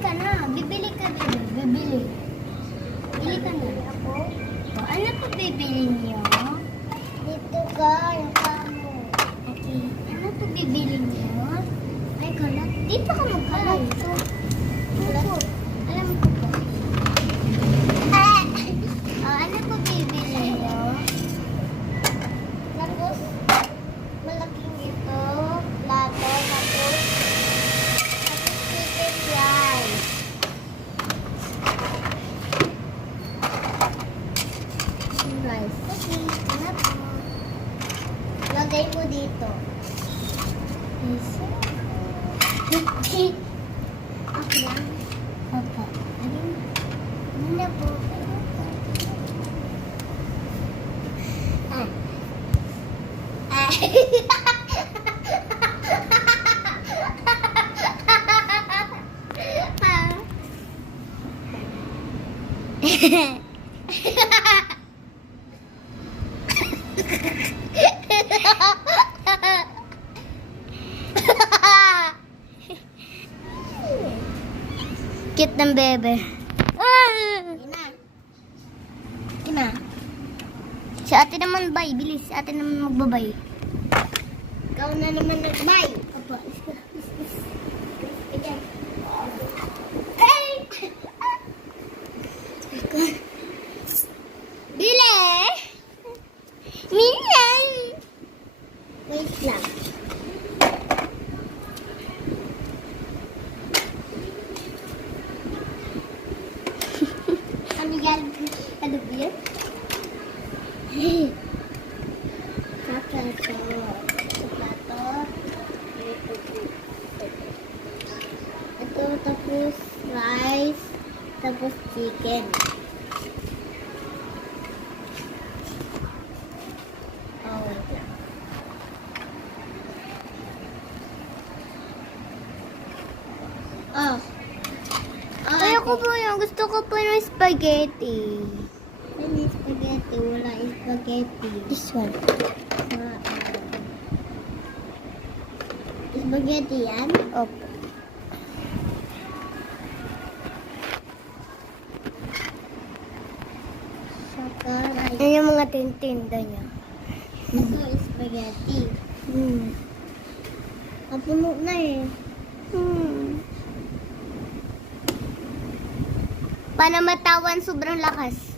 ka na. Bibili ka din. Bibili. Bili ka na. Ako? O, ano po bibili niyo? Dito ka. Yung kamo. Okay. Ano po bibili niyo? Ay, kalat. Dito ka magkalat. Ito. Kalat. Alam ko po. Ano po bibili niyo? Tapos, malaking ito. Plato. Tapos chicken rice. Rice. Okay. Ano po? Lagay mo dito. Isa. Okay lang. Opo. Ano na po? Cute ng bebe. Ina. Si ate naman bay. Bilis. Si ate naman magbabay. Ikaw na naman nagbay. Opo. Hey! Bili! Milan! Wait lang. Ano yan? Ano ba yan? Plato. Ito, tapos rice, tapos chicken. Oh, wait lang. Ayoko po yung gusto ko po ng spaghetti. Hindi spaghetti, wala spaghetti. This one. Spaghetti yan? Opo. Saka rice. Yan yung mga tintinda niya. Ito spaghetti. Napuno na eh. Paano matawan sobrang lakas?